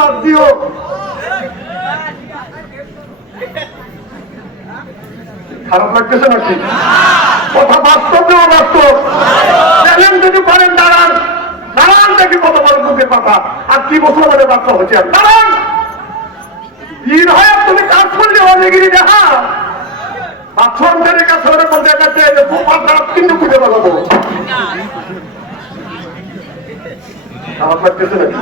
বাদ দিও। খারাপ লাগতেছে নাকি? কথা বাস্তব দেওয়া বাস্তব। দেখেন যদি পারেন দাঁড়ান, দাঁড়ান দেখি কত বড় মুখের কথা। আর কি বছর মানে বাচ্চা হচ্ছে, দাঁড়ান। বীর হয় তুমি কাজ করলে অনেকগিরি দেখা বাচ্চাদের কাছে ওরকম দেখাচ্ছে কিন্তু খুঁজে পাবো। খারাপ লাগতেছে নাকি?